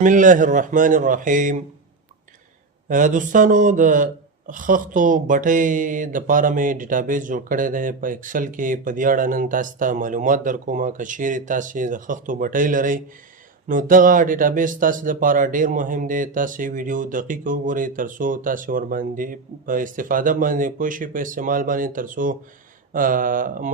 بسم الله الرحمن الرحیم. دوستانو، د خښتو بټۍ دپاره مې ډیټابیس جوړ کړی دی په اکسل کې. په دې اړه نن تاسو ته معلومات درکومه. که چیرې تاسې د خښتو بټۍ لرئ نو دغه ډیټابیس تاسې لپاره ډیر مهم دی. تاسې ویډیو دقیق وګورئ تر څو تاسې ورباندې په استفاده باندې پوه شئ، په استعمال باندې، تر څو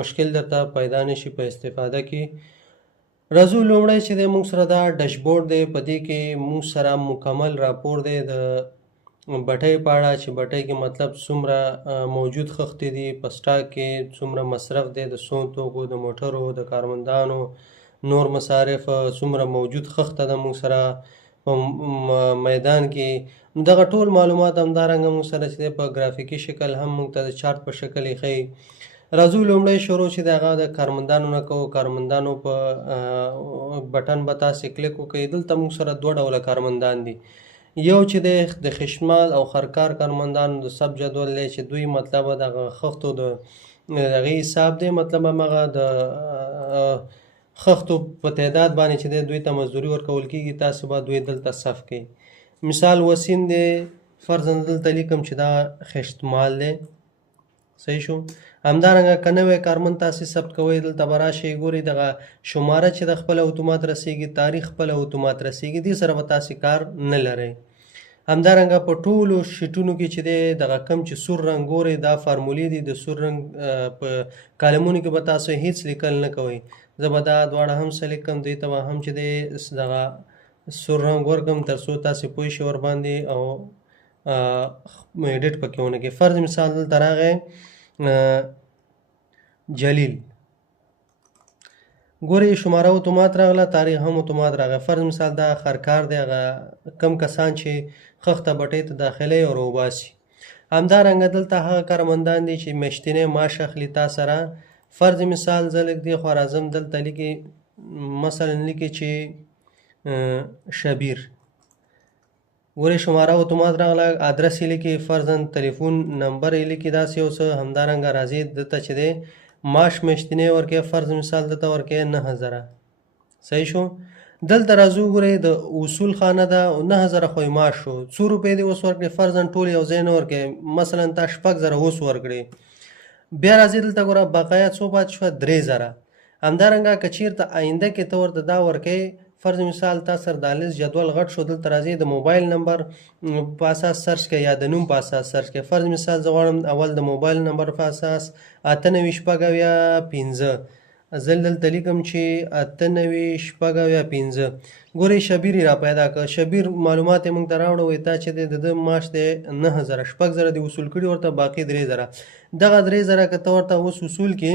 مشکل درته پیدا نشي په استفاده کې. راځو لومړی چې دی موږ سره دا ډشبورډ دی، په دې کې موږ سره مکمل راپور دی د بټۍ په اړه چې بټۍ کې مطلب څومره موجود خښتې دي په سټاک کې، څومره مصرف دی د څو توکو، د موټرو، د کارمندانو، نور مصارف، څومره موجود خښته ده موږ سره په میدان کې. دغه ټول معلومات همدارنګه موږ سره چې دی په ګرافیکي شکل هم موږ ته د چارت په شکل یې ښیي. راځو لومړی شروع چې د هغه د کارمندانو نه کوو. کارمندانو په بټن به تاسې کلیک وکړئ. دلته موږ سره دوه ډوله کارمندان دي. یو چې د خشمال او خرکار کارمندانو د سب جدول دی چې دوی مطلب دغه خښتو د هغې حساب دی، مطلب همغه د خښتو په تعداد باندې چې دی دوی ته مزدوري ورکول کېږي. تاسې به دوی دلته ثبت کړئ. مثال وسیم دی، فرضاً دلته لیکم چې دا خشتمال دی. صحیح شو. همدارنګه که نوی کارمند تاسې ثبت کوئ دلته به راشئ، ګورئ دغه شماره چې د خپله اتومات رسیږي، تاریخ خپله اتومات رسیږي، دې سره به تاسې کار نه لرئ. همدارنګه په ټولو شیټونو کې چې دی دغه کم چې سور رنګ ګورئ دا فارمولې دي. د سور رنګ په کالمونو کې به تاسو هیڅ لیکل نه کوئ. زه به دا دواړه هم سلیکټ کړم، دوی ته به هم چې دی دغه سور رنګ ورکړم تر څو تاسې پوه شئ ورباندې او ایډیټ پکې ونه کړئ. فرض مثال دلته راغی جلیل، ګورئ شماره اتومات راغله، تاریخ هم اتومات راغی. فرض مثال دا خرکار دی، هغه کم کسان چې خښته بټۍ ته داخلوي او راوباسي. همدارنګه دلته هغه کارمندان دي چې میاشتنی معاش اخلي تا سره. فرض مثال زه لږ دې خوا راځم، دلته لیکي مثلا لیکي چې شبیر، ګورئ شماره اتومات راغله، ادرس یې لیکي، فرضاً تلیفون نمبر یې لیکي داسې یو څه. همدارنګه راځي دلته چې دی معاش میاشتنی ورکوي، فرض مثال دلته ورکوي 9000. صحیح شو. دلته راځو ګورئ د اصول خانه ده، 9000 خو یې معاش شو، څو روپۍ دې اوس ورکړې، فرضاً ټول یو ځای نه ورکوي، مثلا تا 6000 اوس ورکړې. بیا راځي دلته ګوره بقایا څو پاتې شوه، 3000. همدارنګه که چېرته آینده کې ته ورته دا ورکوې، فرض مثال تا سره د لیست جدول غټ شو، دلته راځي د موبایل نمبر په اساس سرچ کړئ یا د نوم په اساس سرچ کړئ. فرض مثال زه غواړم اول د موبایل نمبر په اساس 9865. زه دلته لیکم چې 9865. ګورئ شبیر یې را پیدا کړ. شبیر معلومات یې موږ ته راوړه، وایي تا چې دی د ده معاش دی 9000، 6000 دې وصول کړي، ورته باقي 3000. دغه 3000 که ته ورته اوس وصول کړي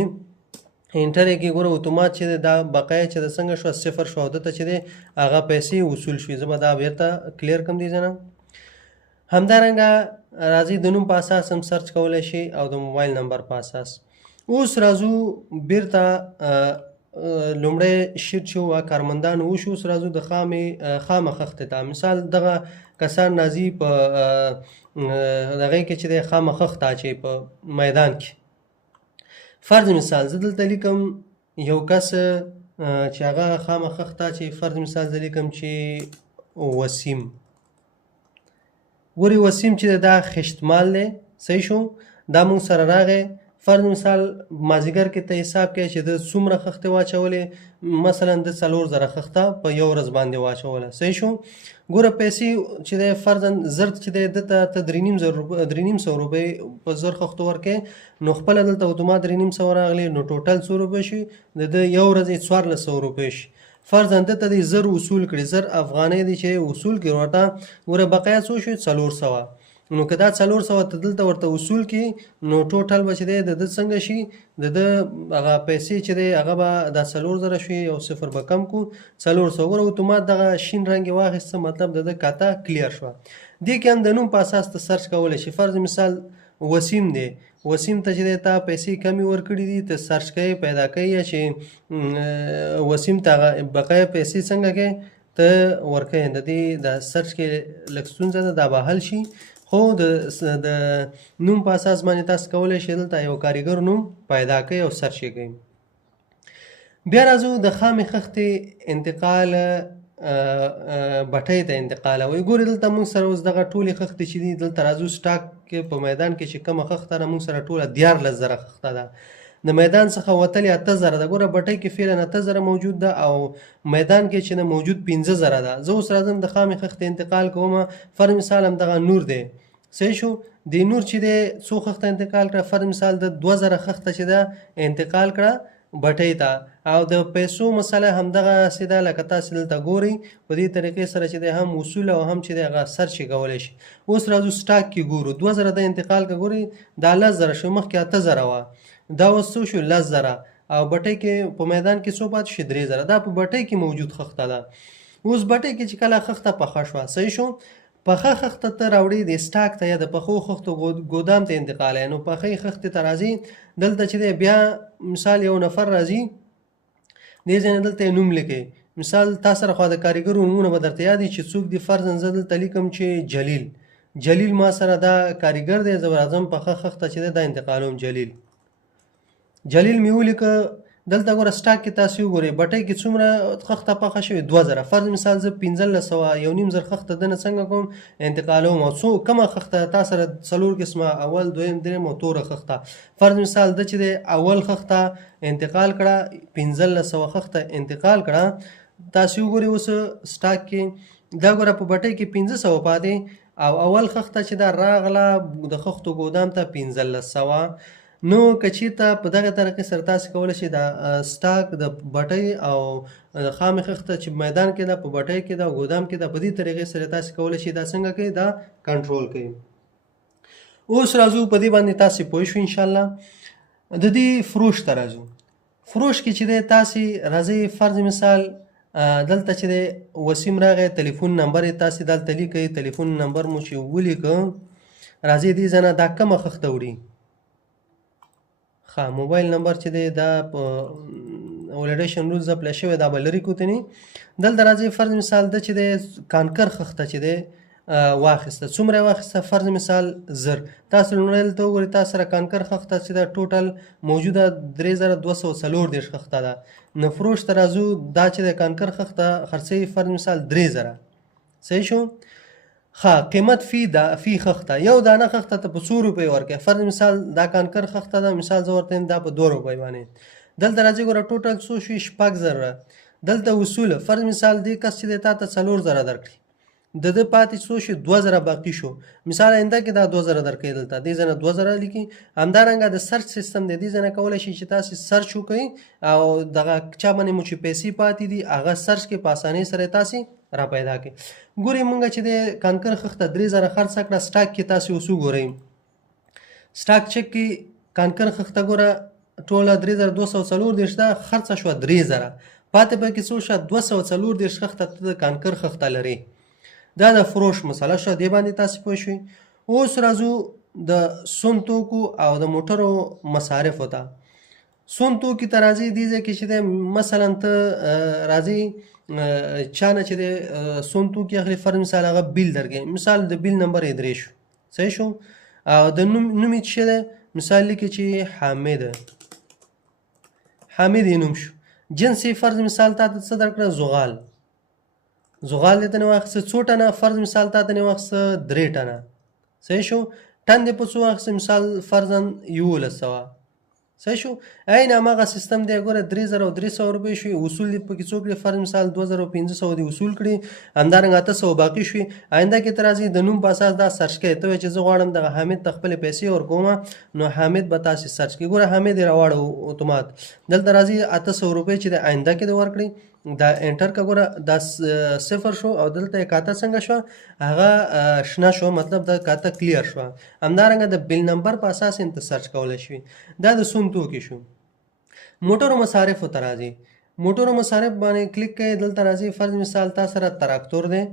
انټر یې کې، ګوره اتومات چې دی دا بقایا چې د څنګه شوه 0 شوه او دته چې دی هغه پیسې وصول شوې. زه به دا بیرته کلیر کړم دې ځنه. همدارنګه راځي د نوم په اساس هم سرچ کولی شي او د موبایل نمبر په اساس. اوس راځو بیرته لومړی شیټ چې وه کارمندان وشو، اوس راځو د خامه خښتې ته. مثال دغه کسان راځي په هغې کې چې دی خامه خښته اچوي په میدان کې. فرض مثال زه دلته لیکم یو کس چې هغه خامه خښته اچوي، فرض مثال زه لیکم چې وسیم. ګورئ وسیم چې دا خشتمال دی. صحیح شو. دا موږ سره راغی. فرض مثال مازدیګر کې ته حساب کوي چې د څومره خښتې واچولې، مثلا د 4000 خښته په یو ورځ باندې واچوله. صحیح شو. ګوره پیسې چې دی فرضاً زر چې دی دته ته 3500 روپۍ په زر خښتو ورکوې، نو خپله دلته اتومات 3500 راغلي، نو ټوټل څو روپۍ شي د ده یو ورځې 1400 روپۍ شي. فرضاً دته دی زر وصول کړي، زر افغانۍ دی چې وصول کړي ورته، ګوره بقایا څو شوي 400. نو که دا 400 ته دلته ورته وصول کړي نو ټوټل به چې دی د ده څنګه شي، د ده هغه پیسې چې دی هغه به دا 4000 شي، یو صفر به کم کړو 400. ګوره اتومات دغه شین رنګ یې واخیسته، مطلب د ده کاته کلیر شوه. دې کې هم د نوم په اساس ته سرچ کولی شي. فرض مثال وسیم دی، وسیم ته چې دی تا پیسې کمې ورکړي دي، ته سرچ کوې پیدا کوې چې وسیم ته هغه بقایا پیسې څنګه کوې ته ورکوې. د دې د سرچ کې لږ ستونزه ده، دا به حل شي. خو د نوم په اساس باندې تاسو کولی شئ دلته یو کارګر نوم پیدا کړئ او سرچ یې کړئ. بیا راځو د خامې خښتې انتقال بټۍ ته انتقالوئ. ګورې دلته موږ سره اوس دغه ټولې خښتې چې دي دلته راځو سټاک کې په میدان کې چې کومه خښته ده موږ سره ټوله 14,000 خښته ده. د میدان څخه وتلې 8,000 ده. ګوره بټۍ کې فعلا 8,000 موجود ده او میدان کې چې نه موجود 15,000 ده. زه اوس راځم د خامې خښتې انتقال کوم. فرض مثال همدغه نور دی. صحیح شو. د نور چې دی څو خښته انتقال کړه؟ فرض مثال د 2,000 خښته چې ده انتقال کړه بټۍ ته. او د پیسو مسله همدغسې ده لکه تاسې دلته ګورئ. په دې طریقې سره چې دی هم وصول او هم چې دی هغه سرچ یې کولی شي. اوس راځو سټاک کې ګورو. 2,000 د انتقال که ګورئ دا 10,000 شو، مخکې 8,000 وه، دا اوس څو شو؟ 10,000. او بټۍ کې په میدان کې څو پاتې شي؟ 3,000. دا په بټۍ کې موجود خښته ده. اوس بټۍ کې چې کله خښته پخه شوه، صحیح شو، پخه خښته ته راوړي د سټاک ته یا د پخو خښتو ګودام ته انتقالوي. نو پخې خښتې ته راځي، دلته چې دی بیا مثال یو نفر راځي، دې ځای نه دلته یې نوم لیکئ. مثال تا سره خوا د کارګرو نومونه به درته یاد وي چې څوک دي. فرضاً زه دلته لیکم چې جلیل ما سره دا کارګر دی. زه راځم پخه خښته چې دی دا انتقالوم جلیل مې ولیکه. دلته ګوره سټاک کې تاسې وګورئ بټۍ کې څومره خښته پخه شوې؟ 2,000. فرض مثال زه 1,500 1,500 خښته دنه څنګه کوم؟ انتقالوم. او څو کومه خښته تا سره 4 قسمه، اول دویم دریم او توره خښته. فرض مثال د چې دی اول خښته انتقال کړه، 1,500 خښته انتقال کړه. تاسې وګورئ اوس سټاک کې دا ګوره په بټۍ کې 500 پاتې او اول خښته چې دا راغله د خښتو ګودام ته 1,500. نو که چېرته په دغه طریقې سره تاسې کولی شئ د سټاک د بټۍ او خامې خښته چې میدان کې ده په بټۍ کې ده او ګودام کې ده، په دې طریقې سره تاسې کولی شئ دا څنګه کوئ؟ دا کنټرول کوئ. اوس راځو په دې باندې تاسې پوه شو انشاءالله. د دې فروش ته راځو. فروش کې چې دی تاسې راځئ، فرض مثال دلته چې دی وسیم راغی، تلیفون نمبر یې تاسې دلته لیکئ. تلیفون نمبر مو چې ولیکه، راځئ دې ځای نه دا کومه خښته وړي؟ موبایل نمبر چې دی دا په ولیډیشن رولز اپلای شوی، دا به لرې کوتنی. دلته راځئ فرض مثال د چې دی کانکر خښته چې دی واخیسته. څومره واخیسته؟ فرض مثال 1000. تاسو لومړی دلته وګورئ تا سره کانکر خښته چې ده ټوټل موجوده 3,240 خښته ده. نو فروش ته راځو. دا چې دی کانکر خښته خرڅوي فرض مثال 3,000. صحیح شو. قیمت فی خښته، یو دانه خښته ته په 100 روپۍ ورکوي. فرض مثال دا کانکر خښته ده، مثال زه ورته یم دا په 2 روپۍ باندې. دلته راځئ ګوره ټوټل څو شوي؟ 6,000. دلته وصول فرض مثال دې کس چې دی تا ته 4,000 درکړي، د ده پاتې څو شو؟ 2,000 باقي شو. مثال آینده کې دا 2,000 درکوي. دلته دې ځای نه 2,000 لیکي. همدارنګه د سرچ سیستم دی، دې ځای نه کولی شي چې تاسې سرچ وکړئ او دغه چا باندې مو چې پیسې پاتې دي هغه سرچ کې په اسانۍ سره تاسې را پیدا کړئ. ګورئ مونږ چې د کانکر خښته 3,000 خرڅه کړه. سټاک کې تاسې اوس وګورئ، سټاک چک کې کانکر خښته ګوره ټوله 3,240 ده، خرڅه شوه 3,000. پاتې پکې څو شوه؟ 240 خښته ته د کانکر خښته لري. دا د فروش مسله شوه. دې باندې تاسې پوه شوئ. اوس راځو د سون توکو او د موټرو مصارفو ته. سون توکي ته راځئ. دې ځای کې چې دی مثلا ته راځئ چا نه چې دی سون توکي اخلي، فرض مثال هغه بیل درکوي. مثال د بیل نمبر یې 3 شو. صحیح شو. او د نوم یې څه دی؟ مثال لیکي چې حامد یې نوم شو. جنس یې فرض مثال تا ته څه درکړه؟ زغال دې ته نه واخیسته. څو ټنه؟ فرض مثال تا ته نه واخیسته 3 ټنه. صحیح شو. ټن دې په څو واخیسته؟ مثال فرضاً 1,100. صحیح شو. عین هماغه سیستم دی. ګوره 3,300 روپۍ شوي. وصول دې پکې څو کړي؟ فرض مثال 2,500 دې وصول کړي. همدارنګه 800 باقي شوي. آینده کې ته راځئ د نوم په اساس دا سرچ کوئ. ته وایې چې زه غواړم دغه حامد ته خپلې پیسې ورکوم، نو حامد به تاسې سرچ کړئ. ګوره حامد یې راواړو اتومات. دلته راځئ 800 روپۍ چې د آینده کې دې ورکړئ، دا انټر کا. ګوره دا 0 شو او دلته یې کاته څنګه شوه؟ هغه شنه شو، مطلب دا کاته کلیر شوه. همدارنګه د بیل نمبر په اساس یې ته سرچ کولی شوي. دا د سون توکي شو. موټرو مصارفو ته راځئ. موټرو مصارف باندې کلیک کوئ. دلته راځئ فرض مثال تا سره تراکتور دی.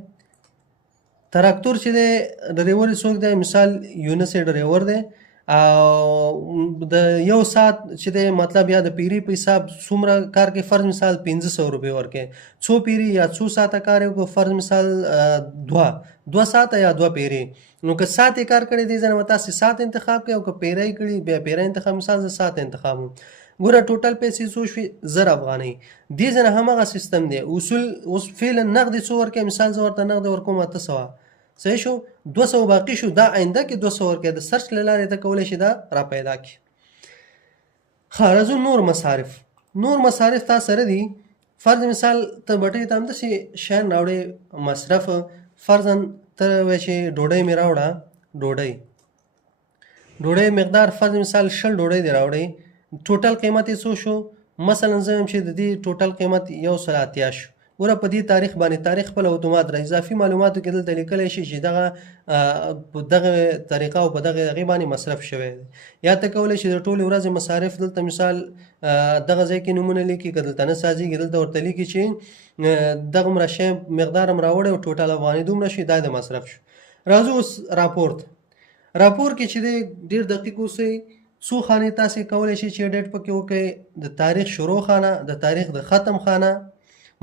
تراکتور چې دی ډریور یې څوک دی؟ مثال یونس یې ډریور دی. او د یو ساعت چې دی مطلب یا د پیري په حساب څومره کار کوي؟ فرض مثال 500 روپۍ ورکوي. څو پیري یا څو ساعته کار یې وکړو؟ فرض مثال 2 ساعته یا 2 پیري. نو که ساعت یې کار کړی دې ځای نه به تاسې ساعت انتخاب کړئ، او که پیری کړي بیا پیری انتخاب. مثال زه ساعت انتخاب کوم. ګوره ټوټل پیسې څو شوې 1000 افغانۍ. دې ځای نه همغه سیستم دی اصول اوس فعلا نغدې څو ورکوې مثال زه ورته نغدې ورکوم 800 صحیح شو 200 باقي شو دا آینده کې 200 ورکوې د سرچ له لارې ته کولی شي دا را پیدا کړي. ښه راځو نور مصارف تا سره دي. فرض مثال ته بټۍ ته همداسې شیان راوړې مصرف فرضاً ته وایې چې ډوډۍ مې راوړه ډوډۍ مقدار فرض مثال 20 ډوډۍ دې راوړې ټوټل قیمت یې څو شو مثلا زه وایم چې د دې ټوټل قیمت 180 شو. ګوره په دې تاریخ باندې تاریخ خپل اتومات را اضافي معلوماتو کې دلته لیکلی شي چې دغه په دغه طریقه او په دغه هغې باندې مصرف شوی دی. یا ته کولی شي د ټولې ورځې مصارف دلته مثال دغه ځای کې نومونه لیکي که دلته نه سازېږي دلته ورته لیکي چې دغومره شی مقدار هم راوړی او ټوټل افغانۍ دومره شي دا د مصرف شو. راځو اوس راپور کې چې دی ډېر دقیق اوسئ. څو خانې تاسې کولی شئ چې ایډیټ پکې وکړئ د تاریخ شروع خانه د تاریخ د ختم خانه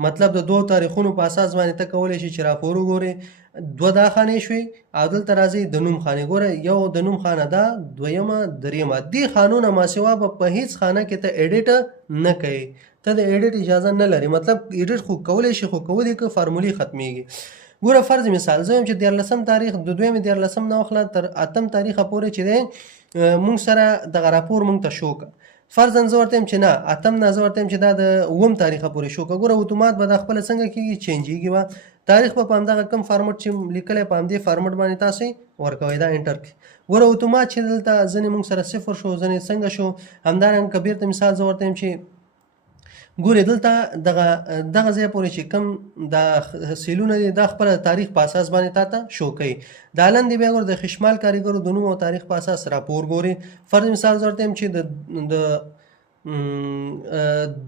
مطلب د دوو تاریخونو په اساس باندې ته کولی شي چې راپور وګورې. دوه دا خانې شوې او دلته راځئ د نوم خانې ګوره یو د نوم خانه ده دویمه دریمه دې خانو نه ماسوا به په هیڅ خانه کې ته ایډیټ نه کوې ته د ایډیټ اجازه نه لرې مطلب ایډیټ خو کولی شي خو کولی که فارمولي ختمیږي. ګوره فرض مثال زه وایم چې 14 تاریخ د دویمې 14 نه واخله تر 8 تاریخه پورې چې دی مونږ سره دغه راپور مونږ ته شو که فرضاً زه ورته یم چې نه 8 نه زه ورته یم چې دا د 9 تاریخه پورې شو که ګوره اتومات به دا خپله څنګه کېږي چینجېږي به تاریخ به په همدغه کم فارمټ چې لیکلی په همدې فارمټ باندې تاسې ورکوئ دا انټر کړئ. ګوره اتومات چې دلته ځینې مونږ سره 0 شو ځینې څنګه شو همدارنګه که بیرته مثال زه ورته یم چې ګورې دلته دغه ځای پورې چې کوم دا سیلونه دي دا خپله تاریخ په اساس باندې تا ته شو کوي. دا لاندې بیا ګوره د خشمال کاریګرو د نوم او تاریخ په اساس راپور ګورې. فرض مثال زه ورته یم چې د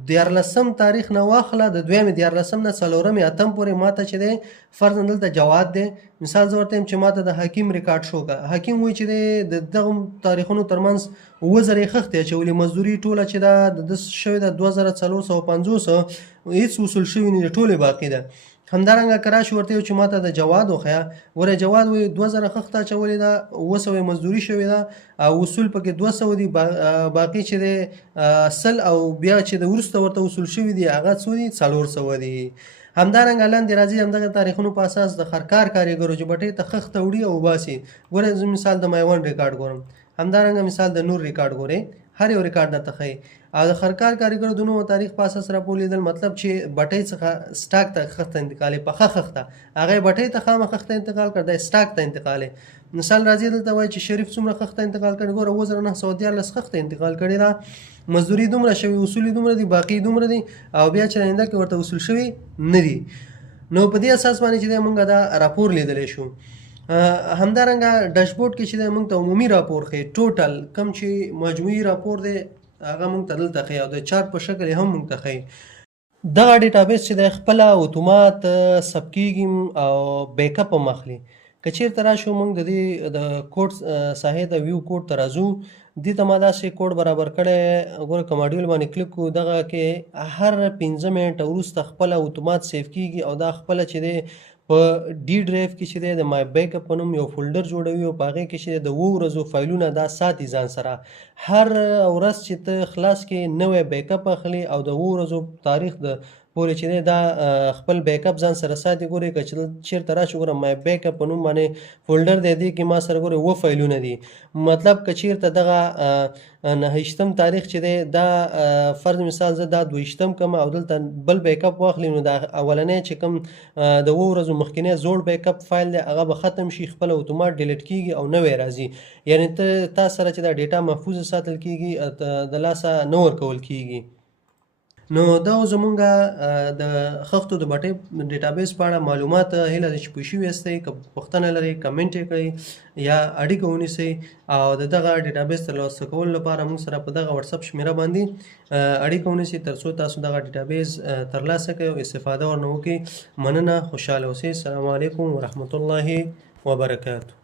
14 تاریخ نه واخله د دویمې 14 نه 4مې 8 پورې ماته چې دی فرضاً دلته جواد دی مثال زه ورته یم چې ماته د حکیم ریکارډ شو که حکیم وایي چې دی د دغو تاریخونو ترمنځ 7000 خښتې اچولې مزدوري ټوله چې ده د ده شوې ده 2450 هېڅ وصول شوي نه دي ټولې باقي ده. همدارنګه که راشي ورته چې ماته د جواد وښیه ګوره جواد وایي 2000 خښته اچولې ده 900 مزدوري شوې ده او وصول پکې 200 دي باقي چې دی 100 او بیا چې د وروسته ورته وصول شوي دي هغه څو دي 400 دي. همدارنګه لاندې راځي همدغه تاریخونو په اساس د خرکار کاریګرو چې بټۍ ته خښته وړي او وباسي ګوره زه مثال د میوند ریکارډ ګورم همدارنګه مثال د نور ریکارډ ګورئ هر یو ریکارډ درته ښیي او د خرکار کاریګرو د نوم او تاریخ په اساس راپور لیدل مطلب چې بټۍ څخه سټاک ته خښته انتقالې پخه خښته هغه بټۍ ته خامه خښته انتقال کړ دا سټاک ته انتقالې مثال راځي دلته وایي چې شریف څومره خښته انتقال کړي ګوره 2914 خښته انتقال کړې ده مزدوري دومره شوي اصول دومره دي باقي دومره دي او بیا چې آینده کې ورته وصول شوي نه دي. نو په دې اساس باندې چې دی مونږ دا راپور لیدلی شو. همدارنګه ډاشبورډ کې چې دی مونږ ته عمومي راپور ښیي ټوټل کم چې مجموعي راپور دی هغه مونږ ته دلته ښیي او د چارت په شکل یې هم مونږ ته ښیي. دغه ډیټابیس چې دی خپله اتومات ثبت کېږي او بیک اپ هم اخلي. که چېرته راشو مونږ د دې د کوډ ساحې ته ویو کوډ ته راځو دې ته ما داسې کوډ برابر کړی ګوره که ماډیول باندې کلیک کړو دغه کې هر 15 منټه وروسته خپله اتومات سیف کېږي او دا خپله چې دی په ډي ډرایو کې چې دی د مای بیک اپ په نوم یو فولډر جوړوي او په هغې کې چې د 2 ورځو فایلونه دا ساتي ځان سره هر ورځ چې ته خلاص کې نوی بیک اپ اخلي او د 2 ورځو تاریخ د پورې چې دی دا خپل بیک اپ ځان سره ساتي. ګورئ که چېرته راشو ګوره مای بیک اپ په نوم باندې فولډر دی دې کې ما سره ګورئ 2 فایلونه دي مطلب که چېرته دغه 9 تاریخ چې دی دا فرض مثال زه دا 22 کم او دلته بل بیک اپ واخلي نو دا اولنی چې کوم د 2 ورځو مخکینی زوړ بیک اپ فایل دی هغه به ختم شي خپله اتومات ډیلیټ کېږي او نوی راځي یعنې تا سره چې دا ډیټا محفوظ ساتل کېږي د لاسه نه ورکول کېږي. نو دا زمونږ د خښتو د بټۍ ډیټابیس په اړه معلومات هیله ده چې پوه شوي یاستئ. که پوښتنه لرئ کمنټ یې کړئ یا اړیکه ونیسئ او د دغه ډیټابیس ترلاسه کولو لپاره موږ سره په دغه وټساپ شمیره باندې اړیکه ونیسئ تر څو تاسو دغه ډیټابیس ترلاسه کړئ او استفاده ورنه وکړئ. مننه خوشحاله اوسئ. السلام علیکم ورحمة الله وبرکاته.